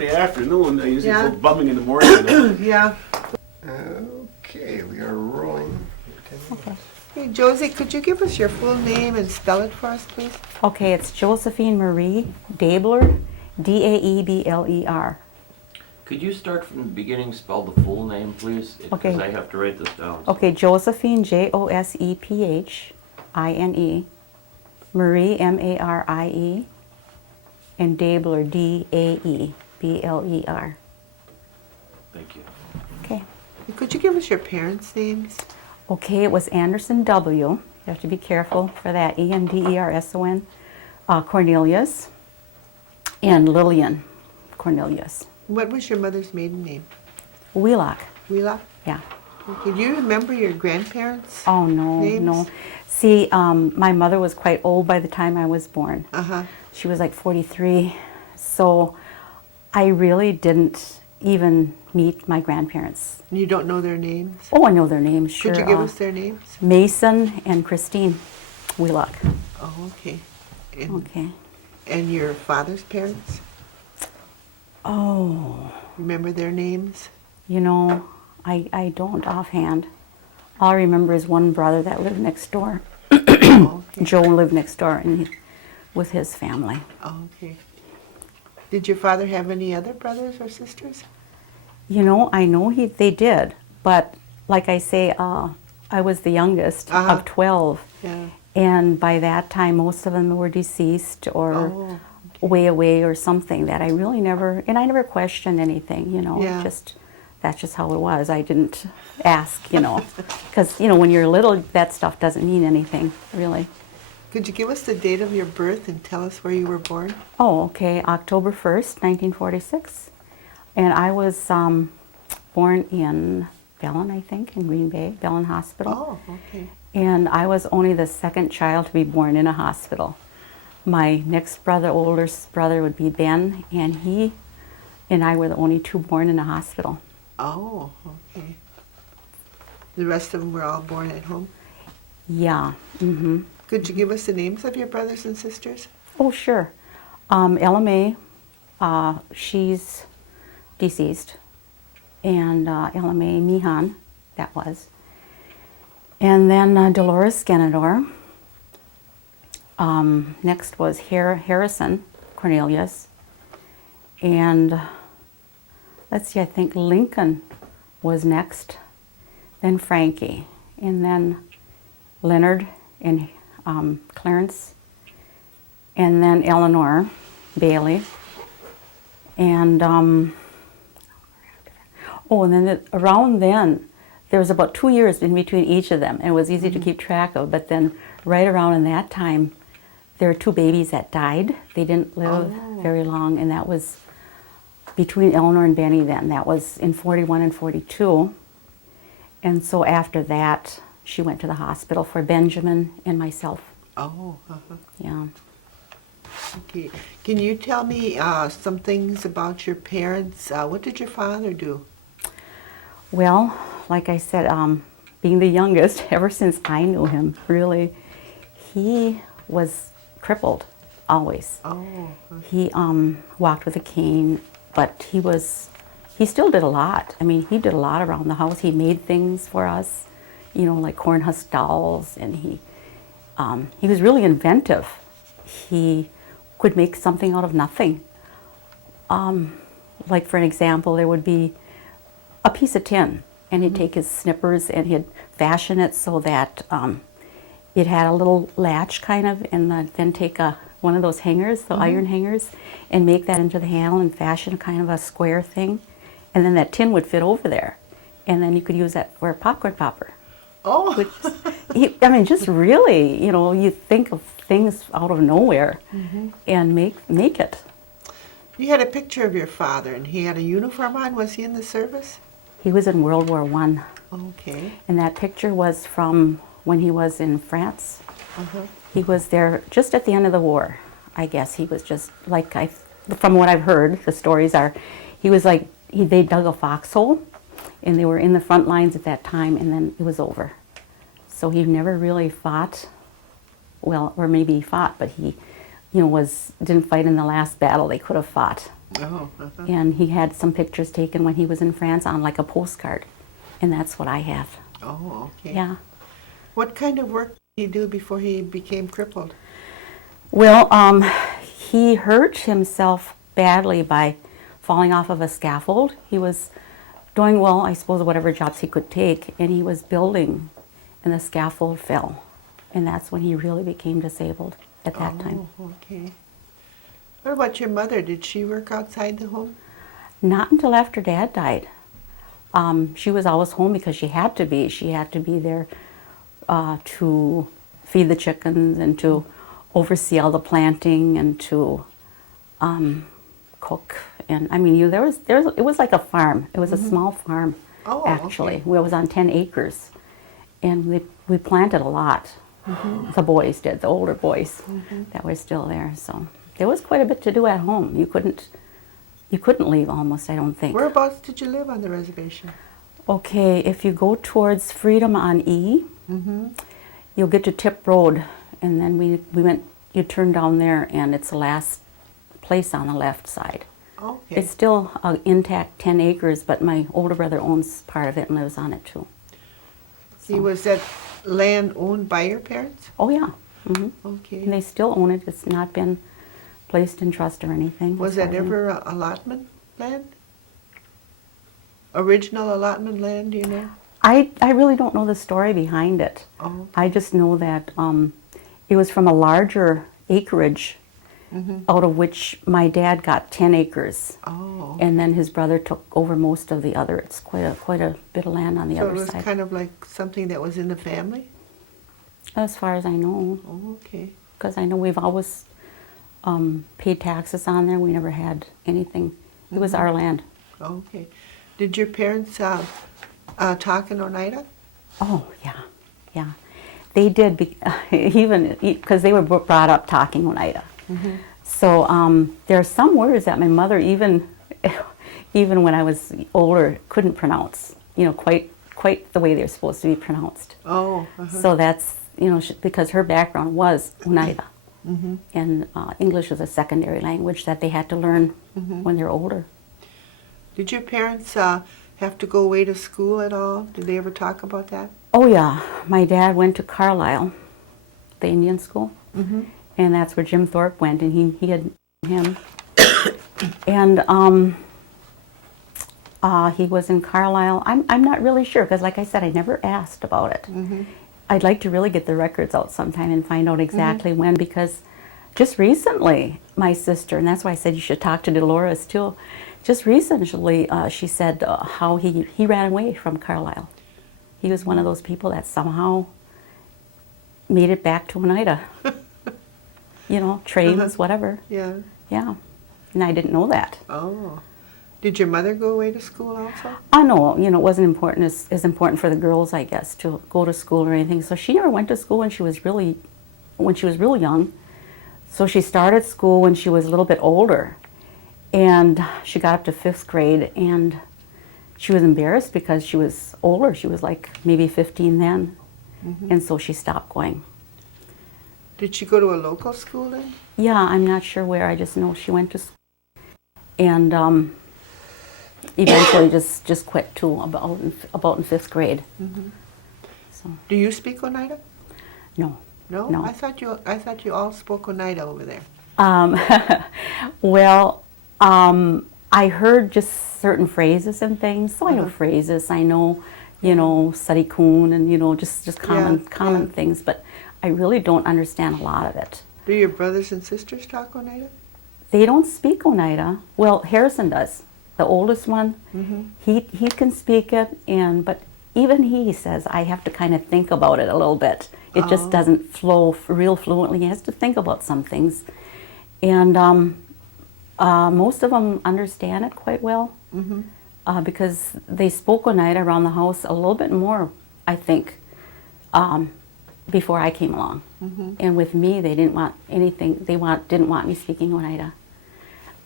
the afternoon. I usually go bumming in the morning. Yeah. Okay, we are rolling. Okay. Hey, Josie, could you give us your full name and spell it for us, please? Okay, it's Josphine Marie Daebler, Daebler. Could you start from the beginning, spell the full name, please? Okay. Because I have to write this down. Okay, Josphine, Josepphine, Marie, Marie, and Daebler, Daebler. Thank you. Okay. Could you give us your parents' names? Okay, it was Anderson W. You have to be careful for that. Enderson, Cornelius, and Lillian Cornelius. What was your mother's maiden name? Wheelock. Wheelock? Yeah. Okay. Do you remember your grandparents' Oh, no, names? no. See, my mother was quite old by the time I was born. Uh-huh. She was like 43. So I really didn't even meet my grandparents. You don't know their names? Oh, I know their names, sure. Could you give us their names? Mason and Christine Wheelock. Oh, okay. And, Okay. and your father's parents? Oh, Remember their names? you know, I don't offhand. All I remember is one brother that lived next door. Oh, okay. Joe lived next door and with his family. Oh, okay. Did your father have any other brothers or sisters? You know, I know they did, but like I say, I was the youngest Uh-huh. of 12. Yeah. And by that time, most of them were deceased or Oh, way away or something that I really never, and I never questioned anything, you know, Yeah. that's just how it was. I didn't ask, you know, because, you know, when you're little, that stuff doesn't mean anything, really. Could you give us the date of your birth and tell us where you were born? Oh, okay, October 1st, 1946. And I was born in Bellin, I think, in Green Bay, Bellin Hospital. Oh, okay. And I was only the second child to be born in a hospital. My next brother, oldest brother, would be Ben, and he and I were the only two born in a hospital. Oh, okay. The rest of them were all born at home? Yeah. Mm-hmm. Could you give us the names of your brothers and sisters? Oh, sure. Ella Mae, she's deceased, and Ella Mae Mihan, that was. And then Dolores Skenador. Next was Harrison Cornelius. And let's see, I think Lincoln was next, then Frankie, and then Leonard and Clarence, and then Eleanor Bailey. And and then around then, there was about 2 years in between each of them, and it was easy to keep track of. But then right around in that time, there were two babies that died. They didn't live very long, and that was between Eleanor and Benny then. That was in 41 and 42. And so after that, she went to the hospital for Benjamin and myself. Oh, uh-huh. Yeah. Okay. Can you tell me some things about your parents? What did your father do? Well, like I said, being the youngest, ever since I knew him, really, he was crippled, always. Oh, He walked with a cane, but he still did a lot. I mean, he did a lot around the house. He made things for us, you know, like corn husk dolls, and he was really inventive. He could make something out of nothing. Like for an example, there would be a piece of tin, and he'd take his snippers and he'd fashion it so that it had a little latch kind of, and then take one of those hangers, the iron hangers, and make that into the handle and fashion kind of a square thing, and then that tin would fit over there, and then you could use that for a popcorn popper. oh. I mean, just really, you know, you think of things out of nowhere and make it. You had a picture of your father, and he had a uniform on. Was he in the service? He was in World War I, Okay. and that picture was from when he was in France. Uh-huh. He was there just at the end of the war, I guess. He was just like, from what I've heard, the stories are, he was like, they dug a foxhole, and they were in the front lines at that time, and then it was over. So he never really fought, well, or maybe he fought, but he, you know, didn't fight in the last battle they could have fought. Oh, And he had some pictures taken when he was in France on like a postcard. And that's what I have. oh, okay. Yeah. What kind of work did he do before he became crippled? Well, he hurt himself badly by falling off of a scaffold. He was doing well, I suppose, whatever jobs he could take, and he was building, and the scaffold fell. And that's when he really became disabled at that time. Oh, okay. What about your mother? Did she work outside the home? Not until after Dad died. She was always home because she had to be. She had to be there to feed the chickens and to oversee all the planting and to cook. And I mean, it was like a farm. It was a small farm, Oh, actually. okay. It was on 10 acres, and we planted a lot. The boys did, the older boys that were still there. So there was quite a bit to do at home. You couldn't leave almost, I don't think. Whereabouts did you live on the reservation? Okay, if you go towards Freedom on E, you'll get to Tip Road, and then we went. You turn down there, and it's the last place on the left side. Okay. It's still intact 10 acres, but my older brother owns part of it and lives on it too. See, was that land owned by your parents? Oh yeah, and Okay. they still own it. It's not been placed in trust or anything. Was as far that as I know. ever allotment land? Original allotment land, do you know? I really don't know the story behind it. Oh, I just know that it was from a larger acreage, out of which my dad got 10 acres, oh. and then his brother took over most of the other. It's quite a bit of land on the So it other was side, kind of like something that was in the family? as far as I know. Oh, okay. Because I know we've always paid taxes on there. We never had anything. It was our land. Okay. Did your parents talk in Oneida? Oh yeah. They did even because they were brought up talking Oneida. So there are some words that my mother even when I was older couldn't pronounce. You know, quite the way they're supposed to be pronounced. Oh, So that's because her background was Oneida, and English was a secondary language that they had to learn when they're older. Did your parents have to go away to school at all? Did they ever talk about that? Oh yeah, my dad went to Carlisle, the Indian school, and that's where Jim Thorpe went, and he had him, and he was in Carlisle. I'm not really sure because, like I said, I never asked about it. I'd like to really get the records out sometime and find out exactly when, because just recently my sister, and that's why I said you should talk to Dolores too. Just recently, she said how he ran away from Carlisle. He was one of those people that somehow made it back to Oneida. Trains, whatever. Yeah. Yeah, and I didn't know that. Oh. Did your mother go away to school also? I know, it wasn't important as important for the girls, I guess, to go to school or anything. So she never went to school when she was real young. So she started school when she was a little bit older, and she got up to 5th grade, and she was embarrassed because she was older. She was like maybe 15 then, and so she stopped going. Did she go to a local school then? Yeah, I'm not sure where. I just know she went to school, and eventually just quit too, about in 5th grade. So Do you speak Oneida? no. No? No. I thought you all spoke Oneida over there. Well, I heard just certain phrases and things, so I know phrases. I know, sarikun and just common Yeah. things, but I really don't understand a lot of it. Do your brothers and sisters talk Oneida? They don't speak Oneida. Well, Harrison does, the oldest one. He can speak it, but even he says I have to kind of think about it a little bit. It just doesn't flow real fluently. He has to think about some things, and most of them understand it quite well because they spoke Oneida around the house a little bit more, I think, before I came along. And with me, they didn't want anything. Didn't want me speaking Oneida.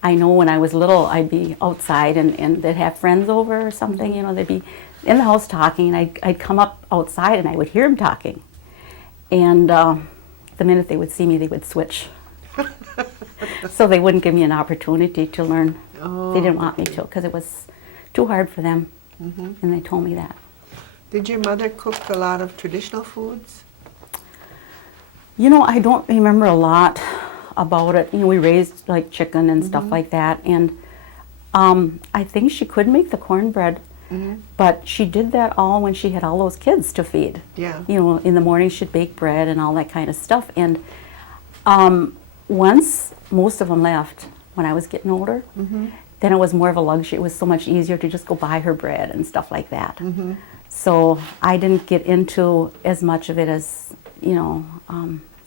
I know when I was little, I'd be outside and they'd have friends over or something. They'd be in the house talking, and I'd come up outside and I would hear them talking. And the minute they would see me, they would switch. So they wouldn't give me an opportunity to learn Oh, They didn't want me to because it was too hard for them, and they told me that. Did your mother cook a lot of traditional foods? You know, I don't remember a lot about it. You know, we raised like chicken and stuff like that, and I think she could make the cornbread, but she did that all when she had all those kids to feed. Yeah. You know, in the morning she'd bake bread and all that kind of stuff. And once most of them left when I was getting older, then it was more of a luxury. It was so much easier to just go buy her bread and stuff like that. So I didn't get into as much of it as, you know,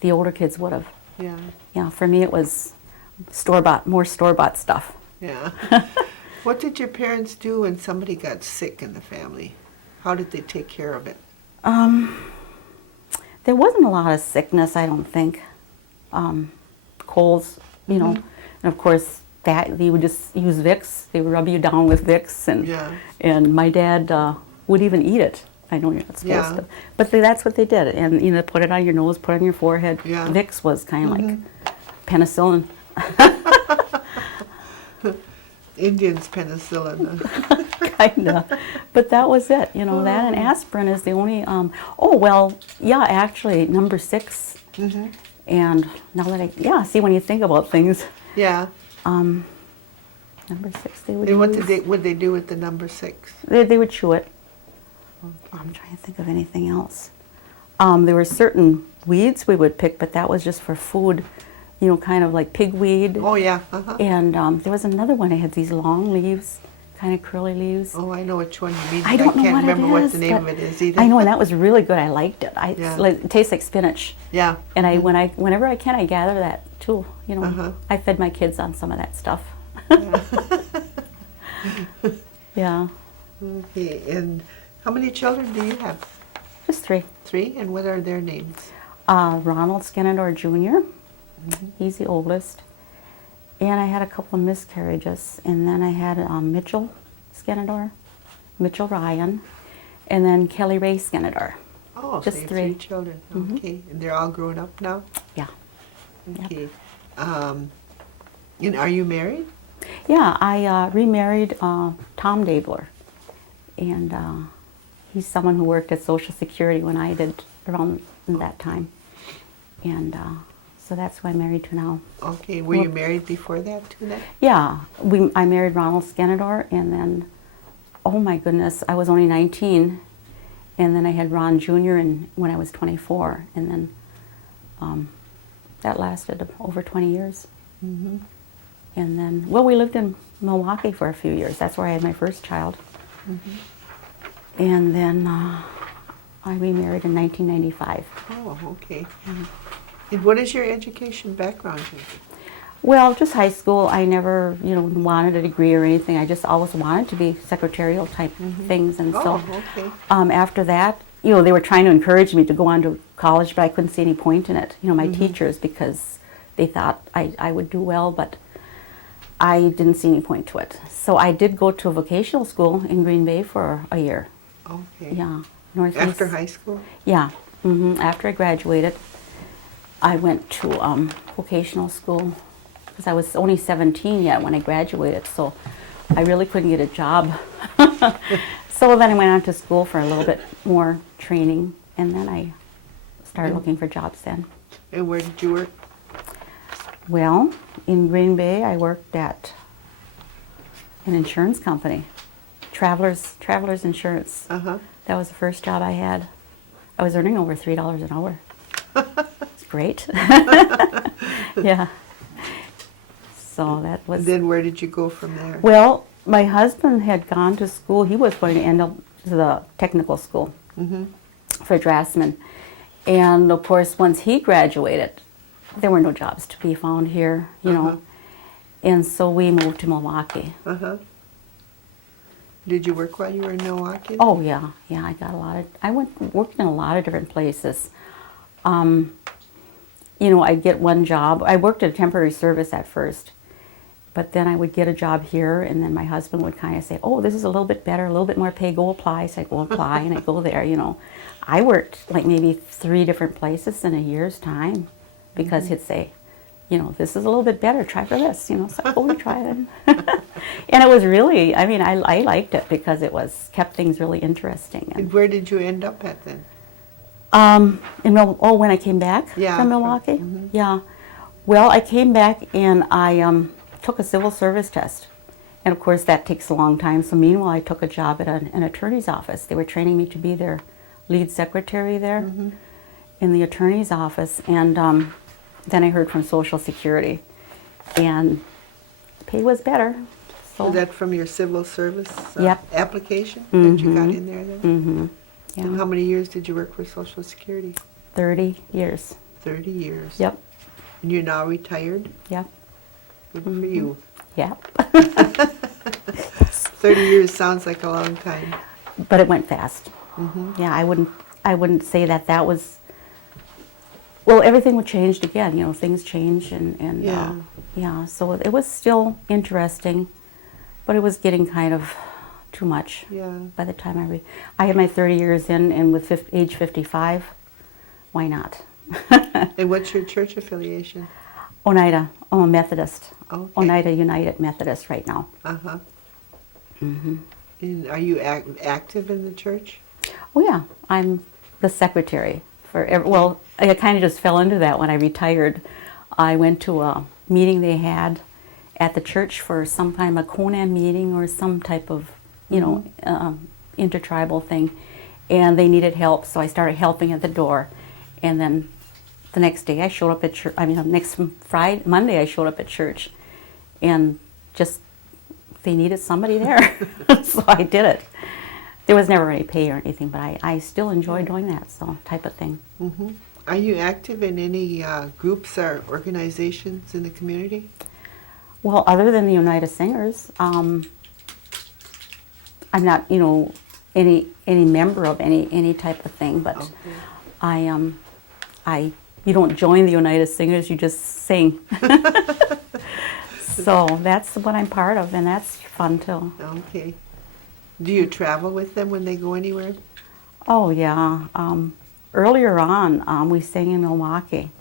the older kids would have. Yeah. Yeah, for me it was more store-bought stuff. Yeah. What did your parents do when somebody got sick in the family? How did they take care of it? There wasn't a lot of sickness, I don't think. Colds, you know, and of course that they would just use Vicks. They would rub you down with Vicks, and Yeah. and my dad would even eat it. I know you're not supposed Yeah. to, but that's what they did. And you know, put it on your nose, put it on your forehead. Yeah. Vicks was kind of like penicillin. Indians penicillin. Kinda, but that was it. You know, that and aspirin is the only. Oh well, yeah, actually, number 6. And now that see, when you think about things, Yeah. number 6 they would. And what use. would they do with the number 6? They would chew it. I'm trying to think of anything else. There were certain weeds we would pick, but that was just for food. You know, kind of like pigweed. Oh yeah. And there was another one that had these long leaves, kind of curly leaves. Oh, I know which one you mean. I don't know can't what remember it what is, the name of but it is either. I know, and that was really good. I liked it. Yeah. It tastes like spinach. Yeah. And whenever I can, I gather that too. You know, I fed my kids on some of that stuff. Yeah, Okay. And how many children do you have? just 3. 3. And what are their names? Ronald Skenador Jr. He's the oldest. And I had a couple of miscarriages. And then I had Mitchell Skenador, Mitchell Ryan, and then Kelly Ray Skenador. Oh, Just so you have 3. 3 children. Okay. And they're all grown up now? Yeah. Okay. And are you married? Yeah, I remarried Tom Daebler. And he's someone who worked at Social Security when I did around that time. And so that's who I'm married to now. Okay. Were you married before that too then? Yeah, I married Ronald Skenador, and then, oh my goodness, I was only 19, and then I had Ron Jr. When I was 24, and then that lasted over 20 years. And then, well, we lived in Milwaukee for a few years. That's where I had my first child. And then I remarried in 1995. Oh, okay. And what is your education background? Well, just high school. I never, you know, wanted a degree or anything. I just always wanted to be secretarial type things, and so Oh, okay. after that, you know, they were trying to encourage me to go on to college, but I couldn't see any point in it. You know, my teachers, because they thought I would do well, but I didn't see any point to it. So I did go to a vocational school in Green Bay for a year. Okay. Yeah, Northeast. After high school? Yeah. After I graduated, I went to vocational school because I was only 17 yet when I graduated, so I really couldn't get a job. So then I went on to school for a little bit more training, and then I started looking for jobs then. And where did you work? Well, in Green Bay, I worked at an insurance company, Travelers Insurance. Uh-huh. That was the first job I had. I was earning over $3 an hour. It's great. Yeah. So that was. Then where did you go from there? Well, my husband had gone to school. He was going to end up to the technical school for draftsman. And of course, once he graduated, there were no jobs to be found here, you know. And so we moved to Milwaukee. Uh-huh. Did you work while you were in Milwaukee? Oh yeah, I got worked in a lot of different places. You know, I'd get one job. I worked at a temporary service at first, but then I would get a job here, and then my husband would kind of say, "Oh, this is a little bit better, a little bit more pay. Go apply." So I'd go apply, and I'd go there. You know, I worked like maybe 3 different places in a year's time, because he'd say, you know, "This is a little bit better. Try for this." You know, so I go and try it. And it was really, I mean, I liked it because it was kept things really interesting. And where did you end up at then? When I came back Yeah. from Milwaukee? Yeah. Well, I came back and I took a civil service test. And of course, that takes a long time. So meanwhile, I took a job at an attorney's office. They were training me to be their lead secretary there in the attorney's office. And then I heard from Social Security. And pay was better. So, Was that from your civil service Yep. application that you got in there then? yeah, And how many years did you work for Social Security? 30 years. 30 years. Yep, And you're now retired? yep, Good for you. yep. 30 years sounds like a long time. But it went fast. Yeah, I wouldn't say that was. Well, everything would changed again. You know, things change, and Yeah. yeah. So it was still interesting, but it was getting kind of too much. Yeah. By the time I had my 30 years in, and with age 55, why not? And what's your church affiliation? Oneida. I'm a Methodist. Okay. Oneida United Methodist right now. Uh-huh. And are you active in the church? Oh yeah, I'm the secretary for. Well, I kind of just fell into that when I retired. I went to a meeting they had at the church for some kind of a Conan meeting or some type of, intertribal thing, and they needed help, so I started helping at the door, and then the next day I showed up at church. Next Monday I showed up at church, and just they needed somebody there, so I did it. There was never any pay or anything, but I still enjoy doing that, so type of thing. Are you active in any groups or organizations in the community? Well, other than the United Singers, I'm not, any member of any type of thing, but Okay. you don't join the United Singers, you just sing. So that's what I'm part of, and that's fun too. Okay. Do you travel with them when they go anywhere? Oh yeah. Earlier on, we sang in Milwaukee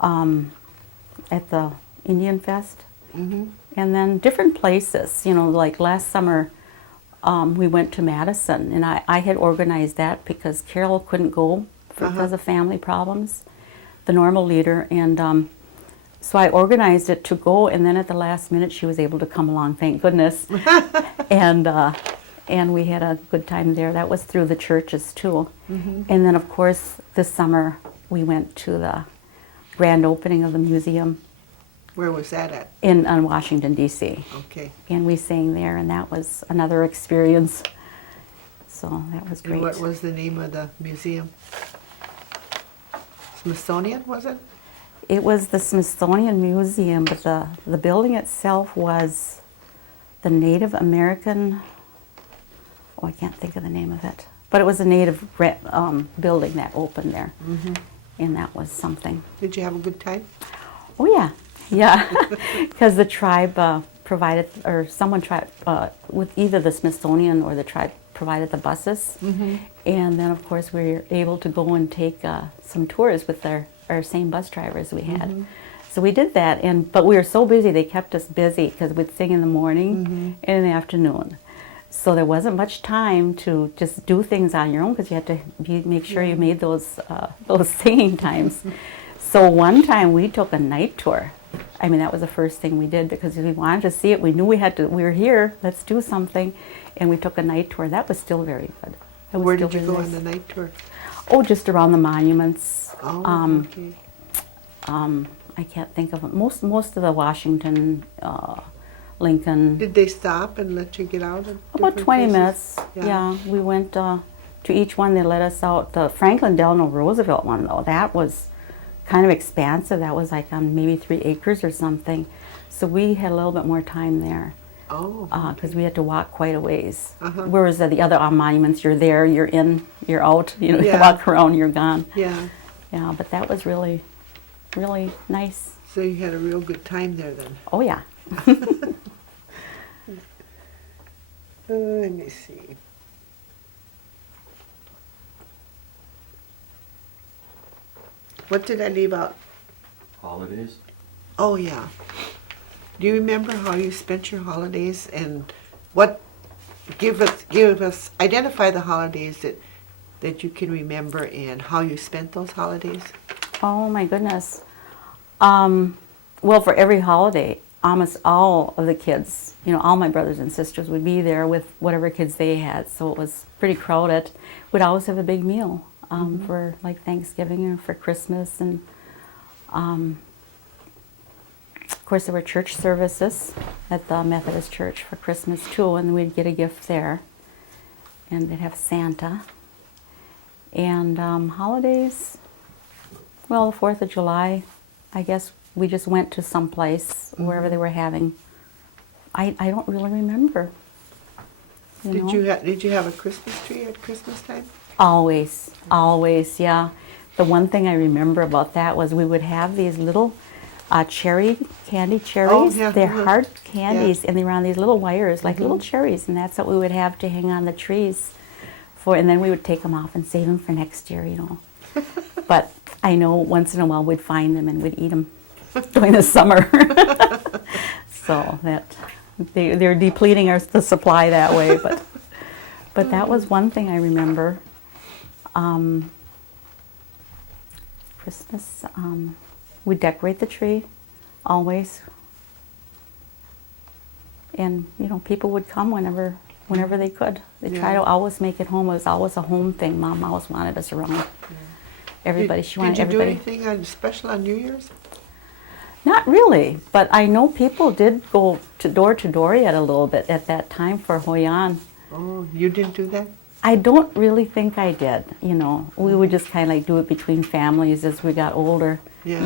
at the Indian Fest, and then different places. Like last summer, we went to Madison, and I had organized that because Carol couldn't go because of family problems, the normal leader, and so I organized it to go, and then at the last minute she was able to come along, thank goodness. And we had a good time there. That was through the churches too. And then of course this summer we went to the grand opening of the museum Where was that at? on Washington D.C. Okay. and we sang there, and that was another experience. So that was And great. what was the name of the museum? Smithsonian, was it? It was the Smithsonian Museum, but the building itself was the Native American, I can't think of the name of it, but it was a Native building that opened there, and that was something. Did you have a good time? Oh yeah, yeah, because the tribe provided, or someone tried, with either the Smithsonian or the tribe provided the buses, and then of course we were able to go and take some tours with our same bus drivers we had. So we did that, but we were so busy, they kept us busy because we'd sing in the morning and in the afternoon. So there wasn't much time to just do things on your own because you had to make sure you made those singing times. So one time we took a night tour. I mean, that was the first thing we did because we wanted to see it. We knew we were here, let's do something. And we took a night tour. That was still very good. Where did you go on the night tour? Oh, just around the monuments. Oh, okay. I can't think of it. Most of the Washington, Lincoln. Did they stop and let you get out? About 20 places? minutes. Yeah. Yeah, we went to each one. They let us out. The Franklin Delano Roosevelt one, though, that was kind of expansive. That was like on maybe 3 acres or something. So we had a little bit more time there. Oh, Because we had to walk quite a ways. Uh-huh. Whereas the other monuments, you're there, you're in, you're out. You Yeah. walk around, you're gone. yeah. Yeah, but that was really, really nice. So you had a real good time there then. Oh yeah. Let me see. What did I leave out? Holidays? Oh, yeah. Do you remember how you spent your holidays and give us, identify the holidays that you can remember and how you spent those holidays? Oh my goodness. Well, for every holiday, almost all of the kids, all my brothers and sisters would be there with whatever kids they had. So it was pretty crowded. We'd always have a big meal for like Thanksgiving or for Christmas. And of course, there were church services at the Methodist Church for Christmas too, and we'd get a gift there. And they'd have Santa. And holidays, well, the 4th of July, I guess we just went to some place, wherever they were having. I don't really remember. Did you have a Christmas tree at Christmas time? Always, yeah. The one thing I remember about that was we would have these little cherries. Oh, yeah. They're Mhm. hard candies, Yeah. and they were on these little wires, like little cherries, and that's what we would have to hang on the trees for, and then we would take them off and save them for next year, But I know once in a while we'd find them and we'd eat them during the summer. So that they're depleting the supply that way, but that was one thing I remember. Christmas, we decorate the tree always, and people would come whenever they could. They try to always make it home. It was always a home thing. Mom always wanted us around. Everybody, she wanted everybody. Did you do anything special on New Year's? Not really, but I know people did go to door yet a little bit at that time for Hoyan. Oh, you didn't do that? I don't really think I did, We would just kind of like do it between families as we got older. Yeah.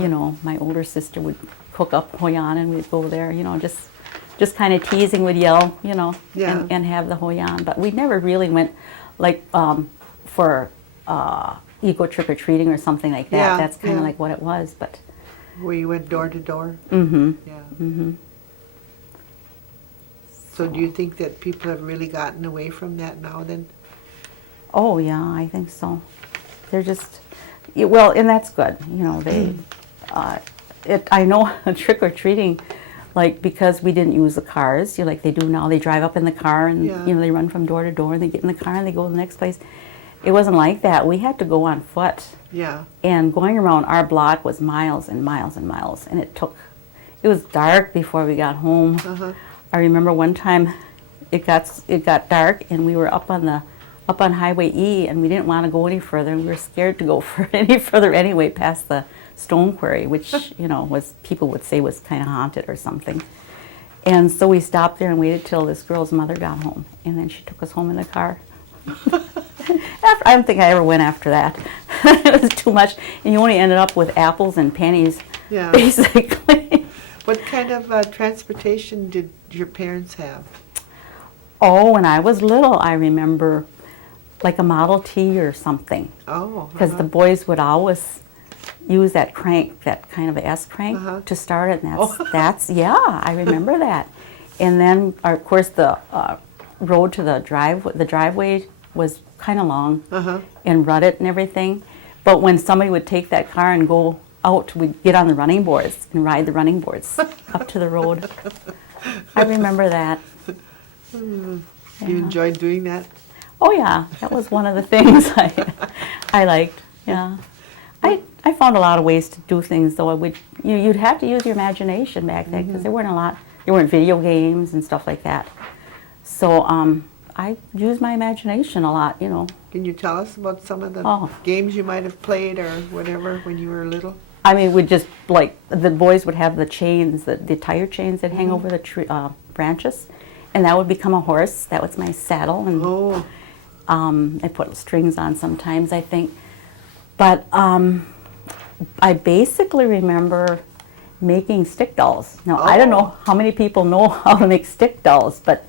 My older sister would cook up Hoyan and we'd go there, just kind of teasing, would yell, Yeah. and have the Hoyan. But we never really went like for eco trick-or-treating or something like that. Yeah, That's kind of yeah. like what it was, but. Where you went door to door? Mm-hmm. Yeah. Mm-hmm. So do you think that people have really gotten away from that now then? Oh yeah, I think so. They're just, well, and that's good. They, I know trick or treating, like because we didn't use the cars, like they do now. They drive up in the car and Yeah. they run from door to door and they get in the car and they go to the next place. It wasn't like that. We had to go on foot, Yeah. and going around our block was miles and miles and miles, and it was dark before we got home. Uh-huh. I remember one time it got dark and we were up on Highway E and we didn't want to go any further, and we were scared to go any further anyway, past the stone quarry, which was, people would say was kind of haunted or something. And so we stopped there and waited till this girl's mother got home, and then she took us home in the car. I don't think I ever went after that. It was too much, and you only ended up with apples and pennies, Yeah. basically. What kind of transportation did your parents have? Oh, when I was little, I remember like a Model T or something, Oh. because the boys would always use that crank, that kind of S crank, Uh-huh. to start it, and Oh. yeah, I remember that. And then, of course, the road to the driveway was kind of long Uh-huh. and rutted and everything. But when somebody would take that car and go out, we'd get on the running boards and ride the running boards up to the road. I remember that. You Yeah. enjoyed doing that? Oh yeah, that was one of the things I liked. Yeah, I found a lot of ways to do things, though. You'd have to use your imagination back then, because there weren't video games and stuff like that. So I used my imagination a lot, Can you tell us about some of the Oh. games you might have played or whatever when you were little? I mean, we'd just, like, the boys would have the chains, the tire chains that hang over the branches, and that would become a horse. That was my saddle, and Oh. I put strings on sometimes, I think. But I basically remember making stick dolls. Now, I don't know how many people know how to make stick dolls, but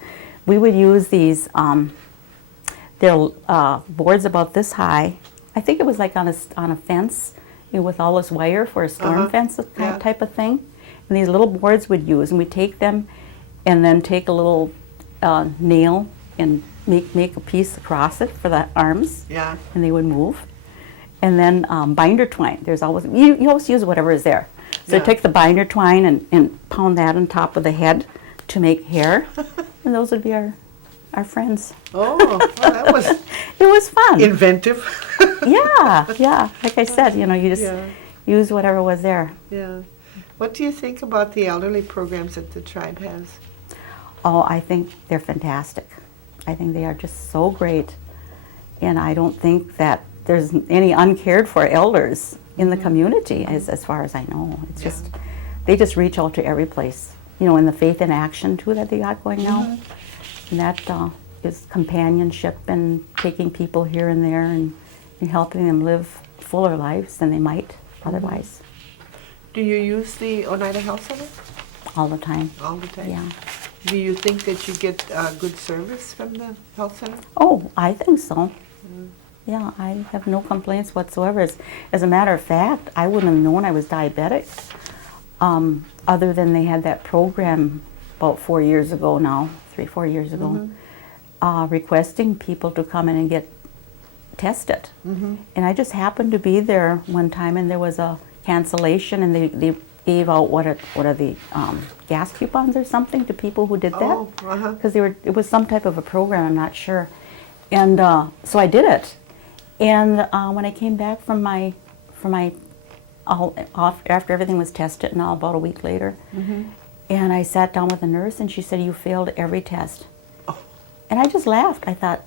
we would use these, they're boards about this high. I think it was like on a fence, with all this wire for a storm fence Yeah. type of thing. And these little boards we'd use, and we'd take them and then take a little nail and make a piece across it for the arms, Yeah. and they would move. And then binder twine. There's always, you always use whatever is there. So Yeah. I take the binder twine and pound that on top of the head to make hair. And those would be our friends. Oh, well, that was It was fun. inventive. Yeah. Like I said, you just Yeah. use whatever was there. Yeah. What do you think about the elderly programs that the tribe has? Oh, I think they're fantastic. I think they are just so great. And I don't think that there's any uncared for elders in the community, as far as I know. It's Yeah. just, they just reach out to every place. In the Faith in Action too that they got going now. And that is companionship and taking people here and there and helping them live fuller lives than they might otherwise. Do you use the Oneida Health Center All the time. all the time? Yeah. Do you think that you get good service from the health center? Oh, I think so. Yeah, I have no complaints whatsoever. As a matter of fact, I wouldn't have known I was diabetic other than they had that program about 4 years ago now, 3-4 years ago, requesting people to come in and get tested. And I just happened to be there one time, and there was a cancellation, and they gave out what are the gas coupons or something to people who did that. Oh, Because it was some type of a program, I'm not sure. And so I did it. And when I came back from my after everything was tested and all, about a week later, and I sat down with a nurse, and she said, "You failed every test." Oh. And I just laughed. I thought,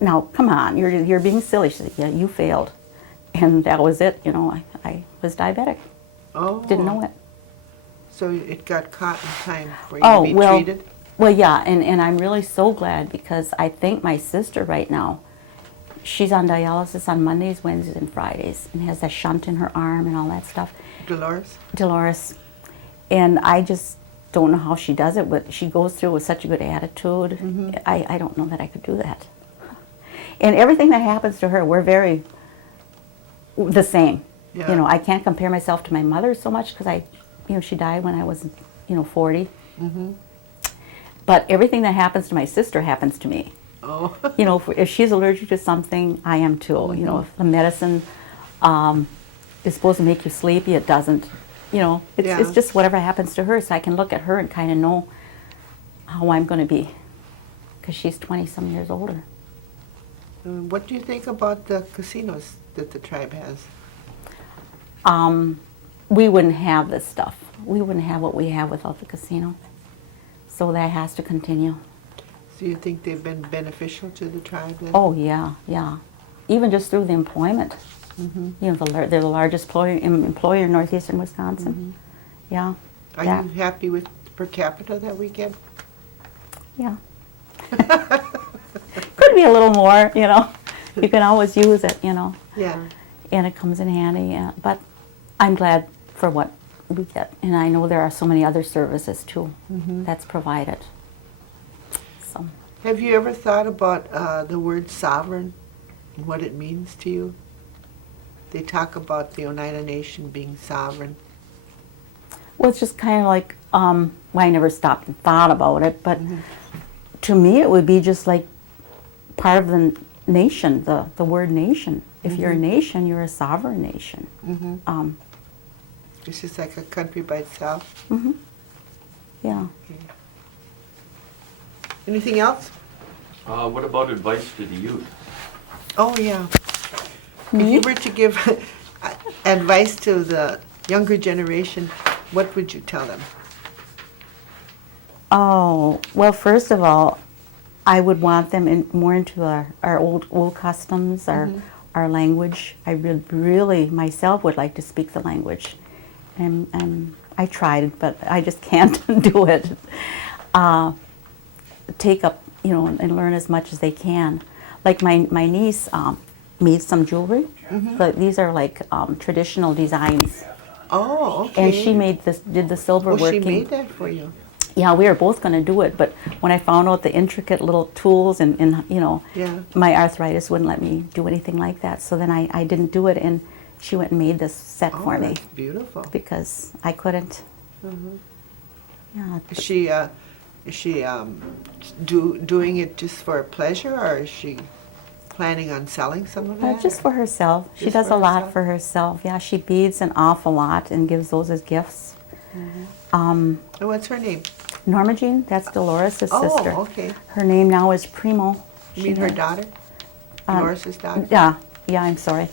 "Now, come on, you're being silly." She said, "Yeah, you failed." And that was it. I was diabetic. Oh. Didn't know it. So it got caught in time for you to be treated? Well, yeah, and I'm really so glad, because I think my sister right now, she's on dialysis on Mondays, Wednesdays, and Fridays, and has a shunt in her arm and all that stuff. Dolores. And I just don't know how she does it, but she goes through with such a good attitude. I don't know that I could do that. And everything that happens to her, we're very the same. Yeah. I can't compare myself to my mother so much, because she died when I was, 40. But everything that happens to my sister happens to me. Oh. If she's allergic to something, I am too. If the medicine is supposed to make you sleepy, it doesn't. It's just whatever happens to her, so I can look at her and kind of know how I'm going to be, because she's 20-some years older. What do you think about the casinos that the tribe has? We wouldn't have this stuff. We wouldn't have what we have without the casino. So that has to continue. Do you think they've been beneficial to the tribe then? Oh, yeah. Even just through the employment. They're the largest employer in northeastern Wisconsin. Yeah. Are you happy with the per capita that we get? Yeah. Could be a little more, You can always use it, Yeah. And it comes in handy. But I'm glad for what we get. And I know there are so many other services, too, that's provided. So. Have you ever thought about the word sovereign and what it means to you? They talk about the Oneida Nation being sovereign. Well, it's just kind of like, I never stopped and thought about it, but to me it would be just like part of the nation, the word nation. If you're a nation, you're a sovereign nation. It's just like a country by itself. Yeah. Anything else? What about advice to the youth? Oh, yeah. If you were to give advice to the younger generation, what would you tell them? Oh, well, first of all, I would want them more into our old customs, our language. I really myself would like to speak the language. And I tried, but I just can't do it. Take up, and learn as much as they can. Like my niece made some jewelry. But these are like traditional designs. Oh, okay. And she did the silver working. She made that for you. Yeah, we were both going to do it, but when I found out the intricate little tools and my arthritis wouldn't let me do anything like that. So then I didn't do it, and she went and made this set for me. That's beautiful. Because I couldn't. Yeah. Is she doing it just for pleasure, or is she planning on selling some of that? Just or- for herself. She Just does for a lot herself? for herself. Yeah, she beads an awful lot and gives those as gifts. And what's her name? Norma Jean, that's Dolores' sister. Oh, okay. Her name now is Primo. You mean her daughter? Doris's daughter? Yeah, I'm sorry.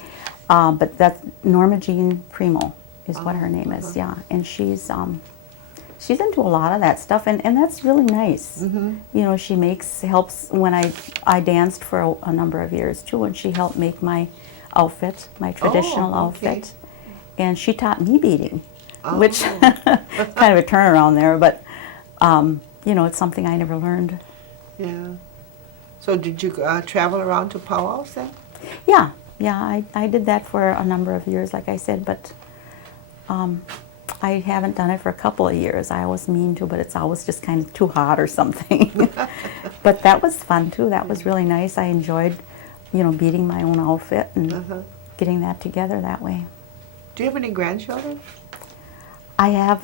But that's Norma Jean Primo is what her name is, yeah. And she's into a lot of that stuff, and that's really nice. You know, she helps, when I danced for a number of years too, and she helped make my outfit, my traditional okay. outfit. And she taught me beading, which kind of a turnaround there, but you know, it's something I never learned. Yeah. So did you travel around to powwows then? Yeah, I did that for a number of years, like I said, but I haven't done it for a couple of years. I always mean to, but it's always just kind of too hot or something. But that was fun too. That was really nice. I enjoyed, you know, beading my own outfit and getting that together that way. Do you have any grandchildren? I have,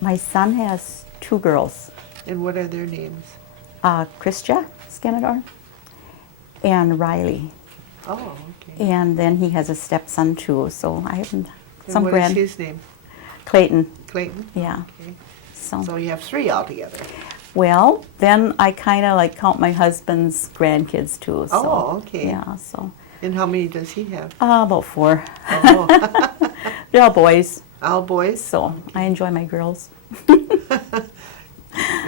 my son has 2 girls, And what are their names? Christia Skenador and Riley. Oh, okay. And then he has a stepson too, so I haven't, And what is his name? Clayton, Clayton? yeah. Okay. So, So you have 3 altogether. well, then I kind of like count my husband's grandkids too. So, Oh, okay. Yeah, so And how many does he have? about 4. Oh, They're all boys, all boys? so I enjoy my girls.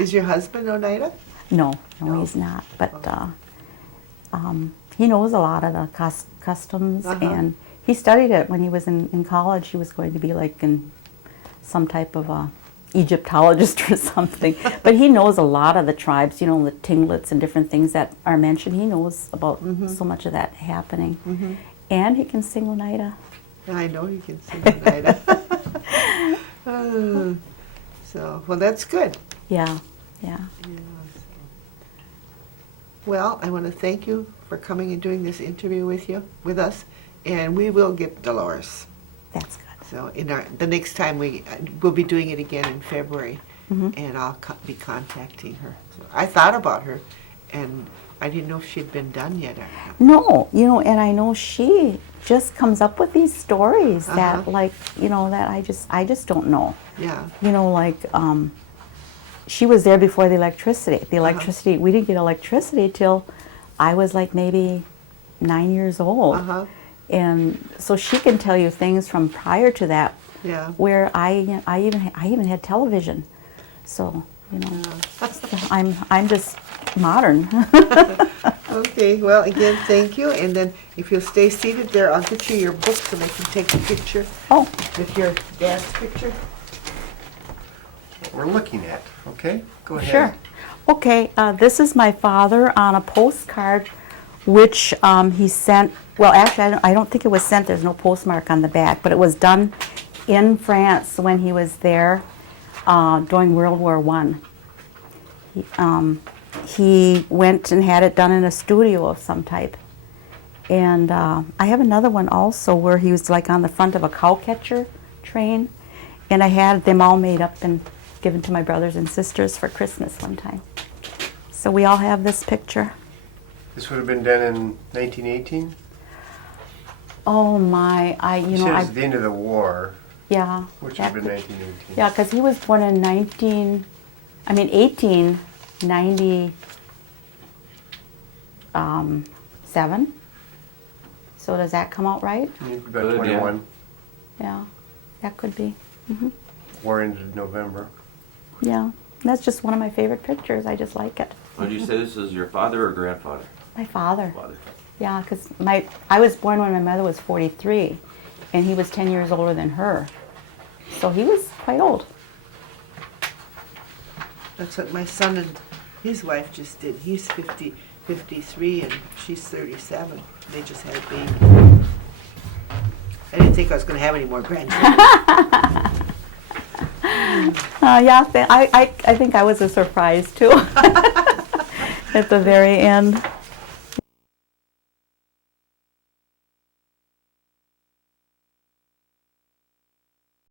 Is your husband Oneida? No, No. he's not. But he knows a lot of the customs, and he studied it when he was in college. He was going to be like in some type of a Egyptologist or something. But he knows a lot of the tribes, you know, the Tinglets and different things that are mentioned. He knows about so much of that happening. And he can sing Oneida. I know he can sing Oneida. So, well, that's good. Yeah. Well, I want to thank you for coming and doing this interview with us, and we will get Dolores. That's good. So the next time we'll be doing it again in February, and I'll be contacting her. So I thought about her, and I didn't know if she'd been done yet. No, you know, and I know she just comes up with these stories that, like, you know, that I just don't know. Yeah. You know, like, she was there before the electricity. We didn't get electricity till I was like maybe 9 years old. And so she can tell you things from prior to that, Yeah. where I even had television. So, you know, I'm just modern. Okay, well, again, thank you. And then if you'll stay seated there, I'll get you your books and I can take a picture Oh, with your dad's picture. What we're looking at, okay? Go ahead. sure. Okay, this is my father on a postcard, which he sent. Well, actually, I don't think it was sent. There's no postmark on the back, but it was done in France when he was there during World War I. He went and had it done in a studio of some type. And I have another one also where he was like on the front of a cow catcher train, and I had them all made up and given to my brothers and sisters for Christmas one time. So we all have this picture. This would have been done in 1918? Oh my, You said it was the end of the war, yeah. which that would have been could- 1918. Yeah, because he was born in 1897. So does that come out right? You'd be about Good, yeah. 21. Yeah, that could be. War ended November. Yeah, that's just one of my favorite pictures. I just like it. Would you say this is your father or grandfather? My father. Father. Yeah, because I was born when my mother was 43, and he was 10 years older than her. So he was quite old. That's what my son and his wife just did. He's 53, and she's 37. They just had a baby. I didn't think I was going to have any more grandchildren. Yeah, I think I was a surprise too at the very end.